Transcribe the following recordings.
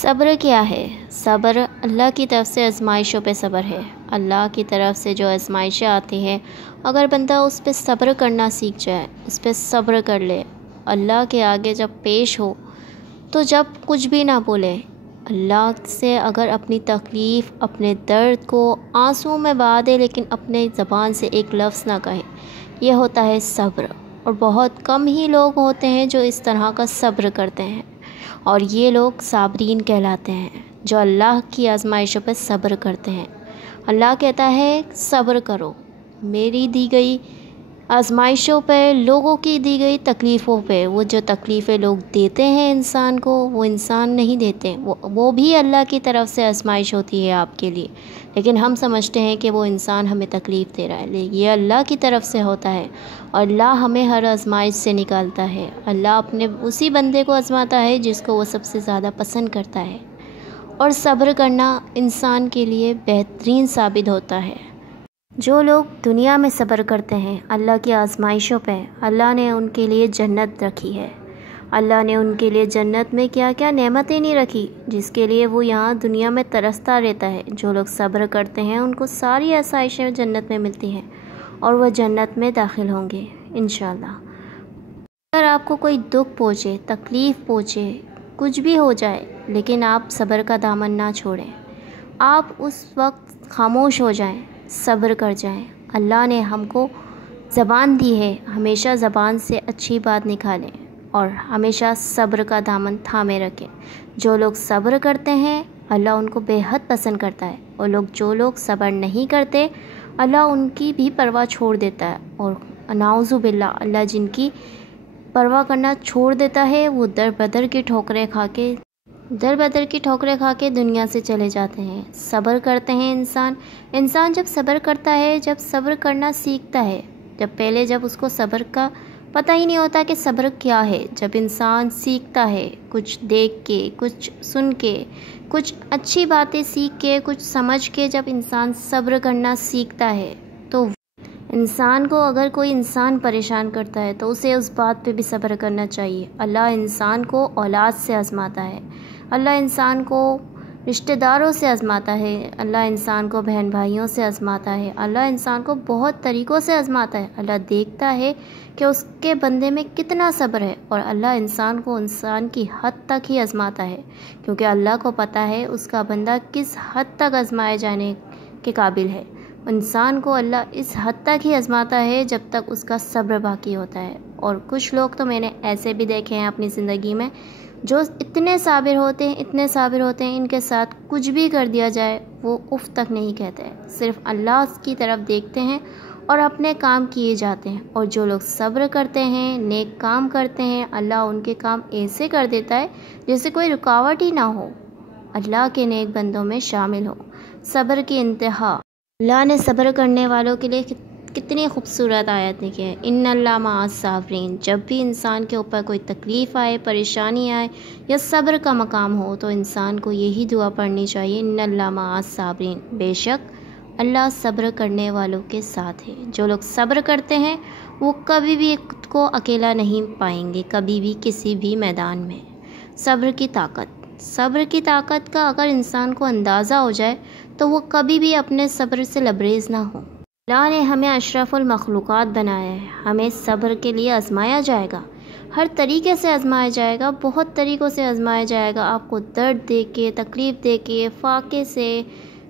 صبر کیا ہے؟ صبر اللہ کی طرف سے آزمائشوں پہ صبر ہے۔ اللہ کی طرف سے جو آزمائشیں آتی ہیں، اگر بندہ اس پہ صبر کرنا سیکھ جائے، اس پہ صبر کر لے، اللہ کے آگے جب پیش ہو تو جب کچھ بھی نہ بولے، اللہ سے اگر اپنی تکلیف، اپنے درد کو آنسوں میں بہا دے لیکن اپنے زبان سے ایک لفظ نہ کہے، یہ ہوتا ہے صبر۔ اور بہت کم ہی لوگ ہوتے ہیں جو اس طرح کا صبر کرتے ہیں، اور یہ لوگ صابرین کہلاتے ہیں، جو اللہ کی آزمائشوں پہ صبر کرتے ہیں۔ اللہ کہتا ہے صبر کرو میری دی گئی آزمائشوں پہ، لوگوں کی دی گئی تکلیفوں پہ۔ وہ جو تکلیفیں لوگ دیتے ہیں انسان کو، وہ انسان نہیں دیتے، وہ بھی اللہ کی طرف سے آزمائش ہوتی ہے آپ کے لیے، لیکن ہم سمجھتے ہیں کہ وہ انسان ہمیں تکلیف دے رہا ہے، لیکن یہ اللہ کی طرف سے ہوتا ہے، اور اللہ ہمیں ہر آزمائش سے نکالتا ہے۔ اللہ اپنے اسی بندے کو آزماتا ہے جس کو وہ سب سے زیادہ پسند کرتا ہے، اور صبر کرنا انسان کے لیے بہترین ثابت ہوتا ہے۔ جو لوگ دنیا میں صبر کرتے ہیں اللہ کی آزمائشوں پہ، اللہ نے ان کے لیے جنت رکھی ہے۔ اللہ نے ان کے لیے جنت میں کیا کیا نعمتیں نہیں رکھی جس کے لیے وہ یہاں دنیا میں ترستا رہتا ہے۔ جو لوگ صبر کرتے ہیں ان کو ساری آسائشیں جنت میں ملتی ہیں، اور وہ جنت میں داخل ہوں گے انشاءاللہ۔ اگر آپ کو کوئی دکھ پہنچے، تکلیف پہنچے، کچھ بھی ہو جائے، لیکن آپ صبر کا دامن نہ چھوڑیں، آپ اس وقت خاموش ہو جائیں، صبر کر جائیں۔ اللہ نے ہم کو زبان دی ہے، ہمیشہ زبان سے اچھی بات نکالیں اور ہمیشہ صبر کا دامن تھامے رکھیں۔ جو لوگ صبر کرتے ہیں اللہ ان کو بے حد پسند کرتا ہے، اور جو لوگ صبر نہیں کرتے اللہ ان کی بھی پرواہ چھوڑ دیتا ہے، اور نعوذ باللہ اللہ جن کی پرواہ کرنا چھوڑ دیتا ہے وہ در بدر کی ٹھوکریں کھا کے دنیا سے چلے جاتے ہیں۔ صبر کرتے ہیں انسان جب صبر کرتا ہے، جب صبر کرنا سیکھتا ہے، جب اس کو صبر کا پتہ ہی نہیں ہوتا کہ صبر کیا ہے، جب انسان سیکھتا ہے کچھ دیکھ کے، کچھ سن کے، کچھ اچھی باتیں سیکھ کے، کچھ سمجھ کے، جب انسان صبر کرنا سیکھتا ہے تو انسان کو اگر کوئی انسان پریشان کرتا ہے تو اسے اس بات پہ بھی صبر کرنا چاہیے۔ اللہ انسان کو اولاد سے آزماتا ہے، اللہ انسان کو رشتہ داروں سے آزماتا ہے، اللہ انسان کو بہن بھائیوں سے آزماتا ہے، اللہ انسان کو بہت طریقوں سے آزماتا ہے۔ اللہ دیکھتا ہے کہ اس کے بندے میں کتنا صبر ہے، اور اللہ انسان کو انسان کی حد تک ہی آزماتا ہے، کیونکہ اللہ کو پتہ ہے اس کا بندہ کس حد تک آزمائے جانے کے قابل ہے۔ انسان کو اللہ اس حد تک ہی آزماتا ہے جب تک اس کا صبر باقی ہوتا ہے۔ اور کچھ لوگ تو میں نے ایسے بھی دیکھے ہیں اپنی زندگی میں جو اتنے صابر ہوتے ہیں، ان کے ساتھ کچھ بھی کر دیا جائے وہ اف تک نہیں کہتے، صرف اللہ کی طرف دیکھتے ہیں اور اپنے کام کیے جاتے ہیں۔ اور جو لوگ صبر کرتے ہیں، نیک کام کرتے ہیں، اللہ ان کے کام ایسے کر دیتا ہے جیسے کوئی رکاوٹ ہی نہ ہو، اللہ کے نیک بندوں میں شامل ہو۔ صبر کی انتہا، اللہ نے صبر کرنے والوں کے لیے کتنی خوبصورت آیت لکھی ہے، ان اللہ مع الصابرین۔ جب بھی انسان کے اوپر کوئی تکلیف آئے، پریشانی آئے یا صبر کا مقام ہو تو انسان کو یہی دعا پڑھنی چاہیے، ان اللہ مع الصابرین، بے شک اللہ صبر کرنے والوں کے ساتھ ہے۔ جو لوگ صبر کرتے ہیں وہ کبھی بھی خود کو اکیلا نہیں پائیں گے، کبھی بھی کسی بھی میدان میں۔ صبر کی طاقت کا اگر انسان کو اندازہ ہو جائے تو وہ کبھی بھی اپنے صبر سے لبریز نہ ہو۔ اللہ نے ہمیں اشرف المخلوقات بنایا ہے، ہمیں صبر کے لیے آزمایا جائے گا، ہر طریقے سے آزمایا جائے گا، بہت طریقوں سے آزمایا جائے گا۔ آپ کو درد دے کے، تکلیف دے کے، فاقے سے،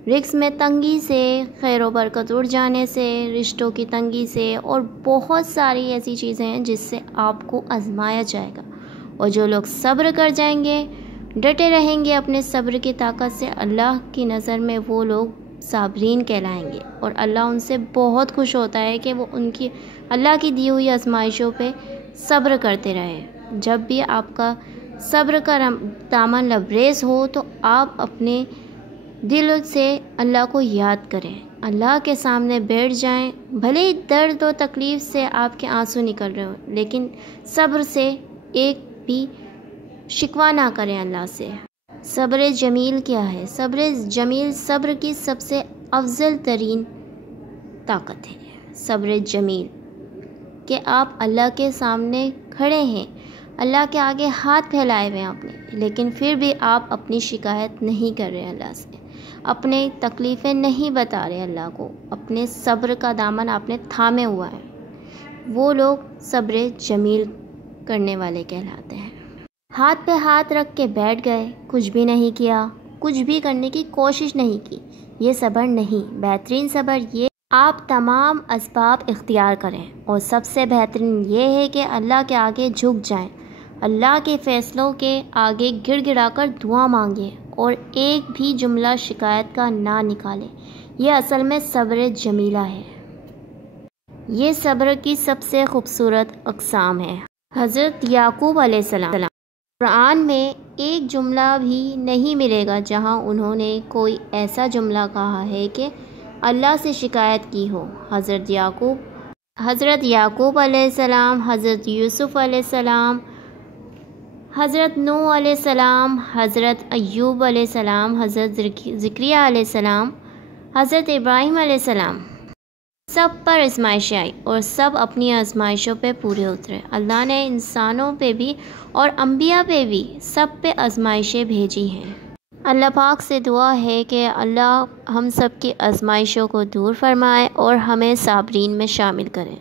رزق میں تنگی سے، خیر و برکت اڑ جانے سے، رشتوں کی تنگی سے، اور بہت ساری ایسی چیزیں ہیں جس سے آپ کو آزمایا جائے گا۔ اور جو لوگ صبر کر جائیں گے، ڈٹے رہیں گے اپنے صبر کی طاقت سے، اللہ کی نظر میں وہ لوگ صابرین کہلائیں گے، اور اللہ ان سے بہت خوش ہوتا ہے کہ وہ ان کی اللہ کی دی ہوئی آزمائشوں پہ صبر کرتے رہے۔ جب بھی آپ کا صبر کا دامن لبریز ہو تو آپ اپنے دل سے اللہ کو یاد کریں، اللہ کے سامنے بیٹھ جائیں، بھلے ہی درد و تکلیف سے آپ کے آنسو نکل رہے ہوں، لیکن صبر سے ایک بھی شکوہ نہ کریں اللہ سے۔ صبر جمیل کیا ہے؟ صبر جمیل صبر کی سب سے افضل ترین طاقت ہے۔ صبر جمیل کہ آپ اللہ کے سامنے کھڑے ہیں، اللہ کے آگے ہاتھ پھیلائے ہوئے ہیں آپ نے، لیکن پھر بھی آپ اپنی شکایت نہیں کر رہے اللہ سے، اپنے تکلیفیں نہیں بتا رہے اللہ کو، اپنے صبر کا دامن آپ نے تھامے ہوا ہے، وہ لوگ صبر جمیل کرنے والے کہلاتے ہیں۔ ہاتھ پہ ہاتھ رکھ کے بیٹھ گئے، کچھ بھی نہیں کیا، کچھ بھی کرنے کی کوشش نہیں کی، یہ صبر نہیں۔ بہترین صبر یہ آپ تمام اسباب اختیار کریں، اور سب سے بہترین یہ ہے کہ اللہ کے آگے جھک جائیں، اللہ کے فیصلوں کے آگے گڑ گڑا کر دعا مانگیں، اور ایک بھی جملہ شکایت کا نہ نکالیں۔ یہ اصل میں صبر جمیلہ ہے۔ یہ صبر کی سب سے خوبصورت اقسام ہے۔ حضرت یعقوب علیہ السلام، قرآن میں ایک جملہ بھی نہیں ملے گا جہاں انہوں نے کوئی ایسا جملہ کہا ہے کہ اللہ سے شکایت کی ہو۔ حضرت یعقوب علیہ السلام، حضرت یوسف علیہ السلام، حضرت نوح علیہ السلام، حضرت ایوب علیہ السلام، حضرت زکریا علیہ السلام، حضرت ابراہیم علیہ السلام، سب پر آزمائشیں آئی اور سب اپنی آزمائشوں پہ پورے اترے۔ اللہ نے انسانوں پہ بھی اور انبیاء پہ بھی سب پہ آزمائشیں بھیجی ہیں۔ اللہ پاک سے دعا ہے کہ اللہ ہم سب کی آزمائشوں کو دور فرمائے اور ہمیں صابرین میں شامل کرے۔